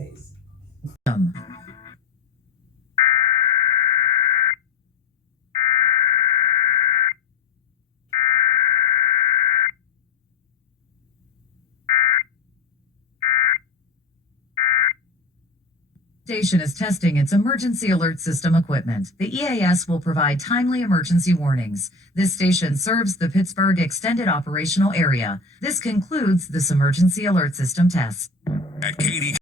pace. Station is testing its emergency alert system equipment. The EAS will provide timely emergency warnings. This station serves the Pittsburgh Extended Operational Area. This concludes this emergency alert system test. At Katie